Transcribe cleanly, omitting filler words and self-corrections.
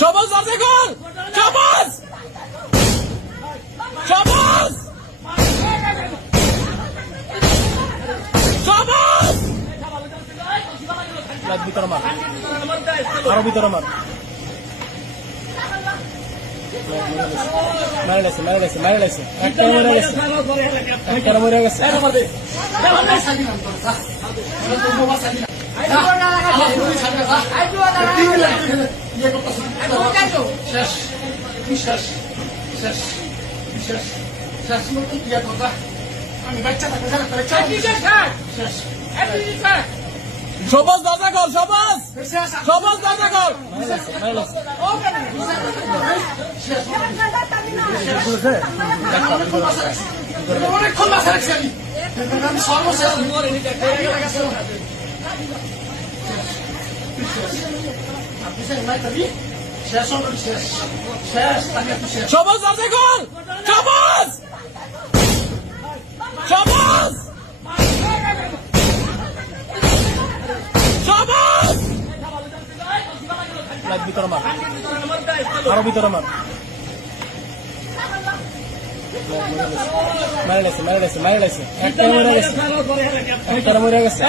সবুজ আছে গোল সবুজ সবুজ সবুজ ভিতরে মার আরো ভিতরে মার মারে লাগছে একটা মরে গেছে সবুজ দরজা কর সবুজ দরজা কর অনেকক্ষণ বাসা রাখছি আমি সর্বশেষ সবুজ দরজা কর সবুজ সবুজ সবুজ ভিতরে মার আরো ভিতরে মার মারে লাগছে একটা মরে গেছে